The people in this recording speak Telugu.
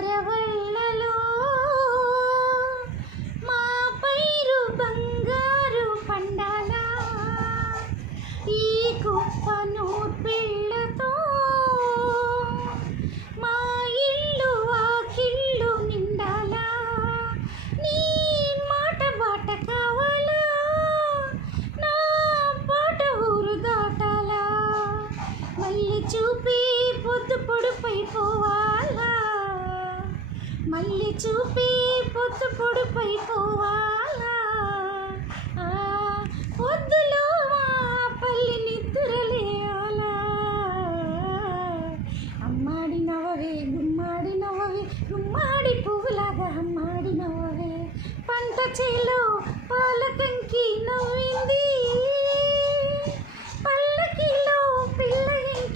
వరవళ్ళలో మా పైరు బంగారు పండాల ఈ గొప్ప నూర్పిళ్ళతో మా ఇల్లు ఆకిళ్ళు నిండాల నీ మాట బాట కావాలా నా బాట ఊరు దాటాలా మళ్ళీ చూపి పొద్దు పొడుపై పోవాలా మళ్ళీ చూపి పొద్దు పొడుపై పోవాలా